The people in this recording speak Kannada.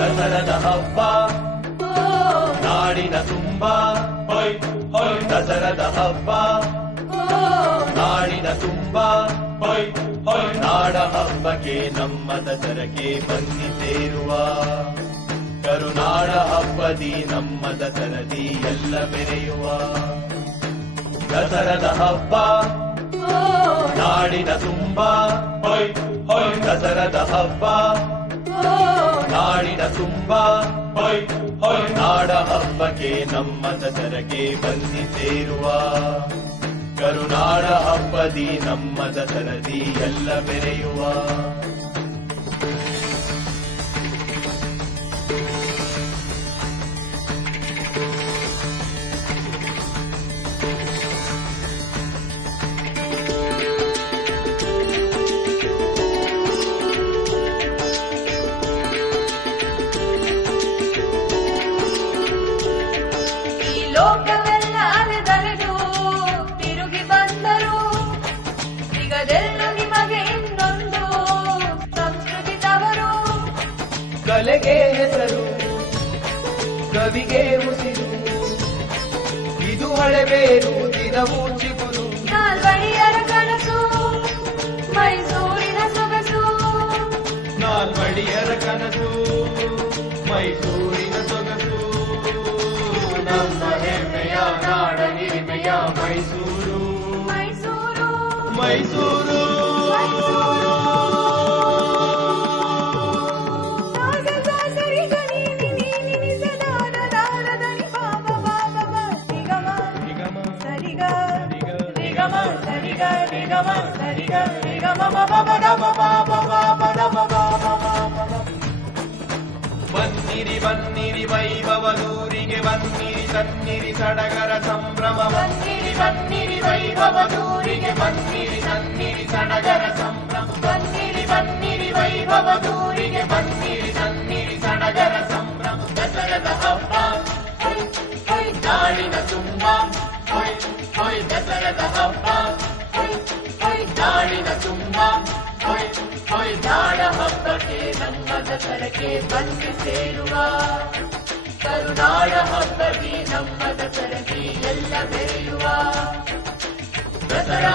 ದಸರದ ಹಬ್ಬ ನಾಡಿನ ತುಂಬ ಹೊಯ್ ಹೊಯ್ ದಸರದ ಹಬ್ಬ ನಾಡಿನ ತುಂಬ ಹೊಯ್ ಹೊಯ್ ನಾಡ ಹಬ್ಬಕ್ಕೆ ನಮ್ಮ ದಸರಕ್ಕೆ ಬನ್ನಿ ಸೇರುವ ಕರುನಾಡ ಹಬ್ಬದಿ ನಮ್ಮ ದಸರದಿ ಎಲ್ಲ ಮೆರೆಯುವ ದಸರದ ಹಬ್ಬ ನಾಡಿನ ತುಂಬ ಹೊಯ್ ಹೊಯ್ ದಸರದ ಹಬ್ಬ ನಾಡಿನ ತುಂಬ ಹೊಯ್ ಹೊಯ್ ನಾಡ ಹಬ್ಬಕ್ಕೆ ನಮ್ಮ ದಸರಗೆ ಬನ್ನಿ ಸೇರುವ ಕರುನಾಡ ಹಬ್ಬದಿ ನಮ್ಮ ದಸರದಿ ಎಲ್ಲ ಬೆರೆಯುವ ಲೋಕವೆಲ್ಲ ಅಲೆದಲೆದು ತಿರುಗಿ ಬಂದರು ಸಿಗದೆಲ್ಲ ನಿಮಗೆ ಇನ್ನೊಂದು ಸಂಸ್ಕೃತಿ ತವರು ಕಲೆಗೆ ಹೆಸರು ಕವಿಗೆ ಉಸಿರು ಇದು ಹಳೆಬೇರು ದಿನವೂ ಚಿಗುರು ನಾಲ್ವಡಿಯರ ಕನಸು ಮೈಸೂರಿನ ಸೊಗಸು ನಾಲ್ವಡಿಯರ ಕನಸು ಮೈಸೂರಿನ ಸೊಗಸು ನಮ್ಮ ಹೆಮ್ಮೆಯ ನಾಡ ಹಿರಿಮೆಯ ಮೈಸೂರು ಮೈಸೂರು ಮೈಸೂರು ಬನ್ನಿರಿ ಬನ್ನಿರಿ ವೈಭವದೂರಿಗೆ ಬನ್ನಿರಿ ತನ್ನಿರಿ ಸಡಗರ ಸಂಭ್ರಮ ಬನ್ನಿರಿ ಬನ್ನಿರಿ ವೈಭವದೂರಿಗೆ ಬನ್ನಿರಿ ತನ್ನಿರಿ ಸಡಗರ ಸಂಭ್ರಮ ಬನ್ನಿರಿ ಬನ್ನಿರಿ ವೈಭವದೂರಿಗೆ ಬನ್ನಿರಿ ತನ್ನಿರಿ ಸಡಗರ ಸಂಭ್ರಮ ದಸರದ ಹಬ್ಬ ಹೊಯ್ ಹೊಯ್ ನಾಡಿನ ತುಂಬ ಹೊಯ್ ಹೊಯ್ ದಸರದ ಹಬ್ಬ ಹೊಯ್ ಹೊಯ್ ನಾಡಿನ ತುಂಬ ಹೊಯ್ ಹೊಯ್ ನಾಡ ಹಬ್ಬಕ್ಕೆ ನಮ್ಮ ದಸರಕ್ಕೆ ಬನ್ನಿ ಸೇರುವ ಕರುನಾಡ ಹಬ್ಬದಿ ನಮ್ಮ ದಸರದಿ ಎಲ್ಲ ಬೆರೆಯುವ ದಸರಾ